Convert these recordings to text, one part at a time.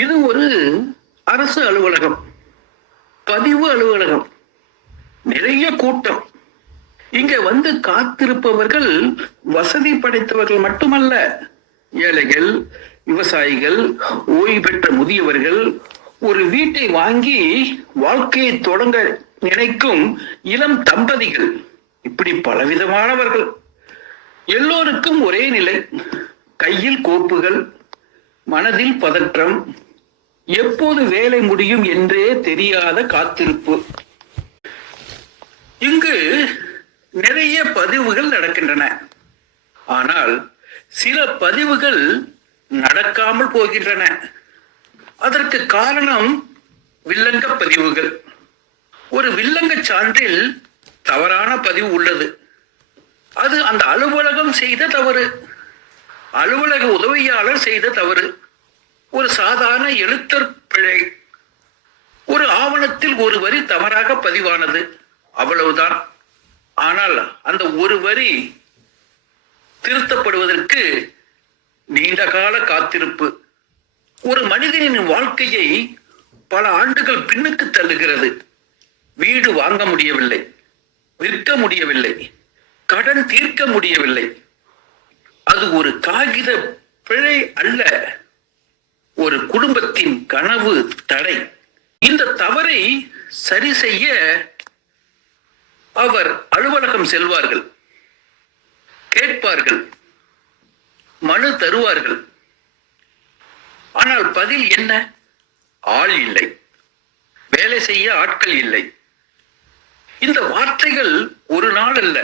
இது ஒரு அரசு அலுவலகம், பதிவு அலுவலகம், நிறைய கூட்டம். இங்க வந்து காத்திருப்பவர்கள் வசதி படைத்தவர்கள் மட்டுமல்ல, ஏழைகள், விவசாயிகள், ஓய்வு பெற்ற முதியவர்கள், ஒரு வீட்டை வாங்கி வாழ்க்கையை தொடங்க நினைக்கும் இளம் தம்பதிகள், இப்படி பலவிதமானவர்கள். எல்லோருக்கும் ஒரே நிலை, கையில் கோப்புகள், மனதில் பதற்றம், எப்போது வேலை முடியும் என்றே தெரியாத காத்திருப்பு. இங்கு நிறைய பதிவுகள் நடக்கின்றன. ஆனால் சில பதிவுகள் நடக்காமல் போகின்றன. அதற்கு காரணம் வில்லங்க பதிவுகள். ஒரு வில்லங்க சான்றில் தவறான பதிவு உள்ளது. அது அந்த அலுவலகம் செய்த தவறு, அலுவலக உதவியாளர் செய்த தவறு, ஒரு சாதாரண எழுத்தர் பிழை, ஒரு ஆவணத்தில் ஒரு வரி தவறாக பதிவானது, அவ்வளவுதான். ஆனால் அந்த ஒரு வரி திருத்தப்படுவதற்கு நீண்ட கால காத்திருப்பு ஒரு மனிதனின் வாழ்க்கையை பல ஆண்டுகள் பின்னுக்கு தள்ளுகிறது. வீடு வாங்க முடியவில்லை, விற்க முடியவில்லை, கடன் தீர்க்க முடியவில்லை. அது ஒரு காகித பிழை அல்ல, ஒரு குடும்பத்தின் கனவு தடை. இந்த தவறை சரி செய்ய அவர் அலுவலகம் செல்வார்கள், கேட்பார்கள், மனு தருவார்கள். ஆனால் பதில் என்ன? ஆள் இல்லை, வேலை செய்ய ஆட்கள் இல்லை. இந்த வார்த்தைகள் ஒரு நாள் அல்ல,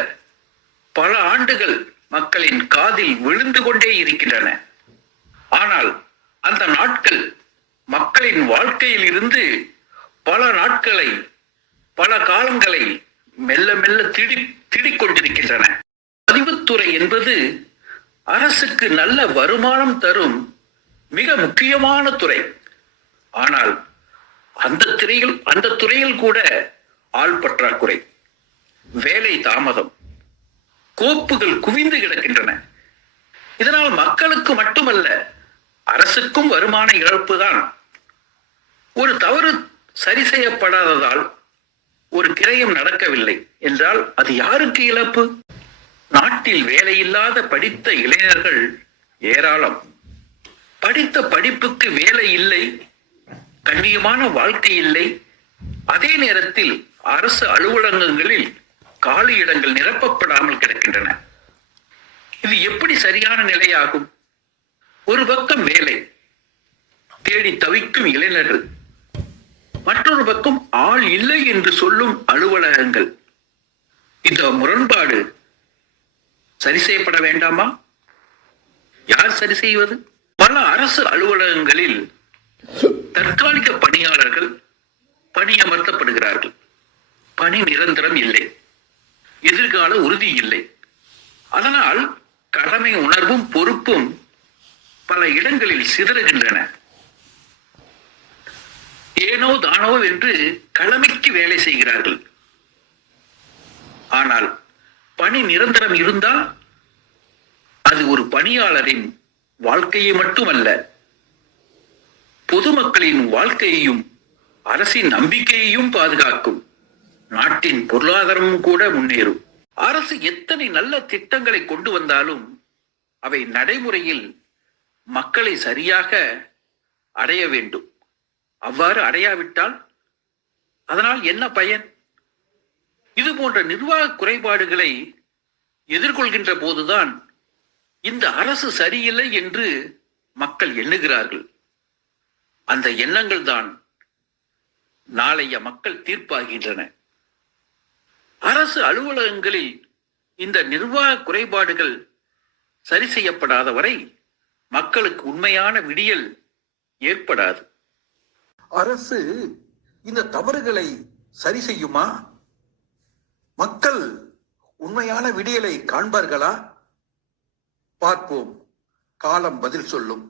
பல ஆண்டுகள் மக்களின் காதில் விழுந்து கொண்டே இருக்கின்றன. ஆனால் அந்த நாட்கள் மக்களின் வாழ்க்கையில் இருந்து பல நாட்களை, பல காலங்களை மெல்ல மெல்ல திடிக்கொண்டிருக்கின்றன. பதிவுத்துறை என்பது அரசுக்கு நல்ல வருமானம் தரும் மிக முக்கியமான துறை. ஆனால் அந்த துறையில் கூட ஆள் பற்றாக்குறை, வேலை தாமதம், கோப்புகள் குவிந்து கிடக்கின்றன. இதனால் மக்களுக்கு மட்டுமல்ல, அரசுக்கும் வருமான இழப்பு தான். ஒரு தவறு சரி செய்யப்படாததால் ஒரு கிரயம் நடக்கவில்லை என்றால் அது யாருக்கு இழப்பு? நாட்டில் வேலையில்லாத படித்த இளைஞர்கள் ஏராளம். படித்த படிப்புக்கு வேலை இல்லை, கண்ணியமான வாழ்க்கை இல்லை. அதே நேரத்தில் அரசு அலுவலகங்களில் காலி இடங்கள் நிரப்பப்படாமல் கிடக்கின்றன. இது எப்படி சரியான நிலையாகும்? ஒரு பக்கம் வேலை தேடி தவிக்கும் இளைஞர்கள், மற்றொரு பக்கம் ஆள் இல்லை என்று சொல்லும் அலுவலகங்கள். இந்த முரண்பாடு சரி செய்யப்பட வேண்டாமா? யார் சரி செய்வது? பல அரசு அலுவலகங்களில் தற்காலிக பணியாளர்கள் பணியமர்த்தப்படுகிறார்கள். பணி நிரந்தரம் இல்லை, எதிர்கால உறுதி இல்லை. அதனால் கடமை உணர்வும் பொறுப்பும் பல இடங்களில் சிதறுகின்றன. ஏனோ தானோ என்று கடமைக்கு வேலை செய்கிறார்கள். ஆனால் பணி நிரந்தரம் இருந்தால் அது ஒரு பணியாளரின் வாழ்க்கையை மட்டுமல்ல, பொதுமக்களின் வாழ்க்கையையும் அரசின் நம்பிக்கையையும் பாதுகாக்கும். நாட்டின் பொருளாதாரமும் கூட முன்னேறும். அரசு எத்தனை நல்ல திட்டங்களை கொண்டு வந்தாலும் அவை நடைமுறையில் மக்களை சரியாக அடைய வேண்டும். அவ்வாறு அடையாவிட்டால் அதனால் என்ன பயன்? இது போன்ற நிர்வாக குறைபாடுகளை எதிர்கொள்கின்ற போதுதான் இந்த அரசு சரியில்லை என்று மக்கள் எண்ணுகிறார்கள். அந்த எண்ணங்கள் தான் நாளைய மக்கள் தீர்ப்பாகின்றன. அரசு அலுவலகங்களில் இந்த நிர்வாக குறைபாடுகள் சரி செய்யப்படாத வரை மக்களுக்கு உண்மையான விடியல் ஏற்படாது. அரசு இந்த தவறுகளை சரி செய்யுமா? மக்கள் உண்மையான விடியலை காண்பார்களா? பார்ப்போம், காலம் பதில் சொல்லும்.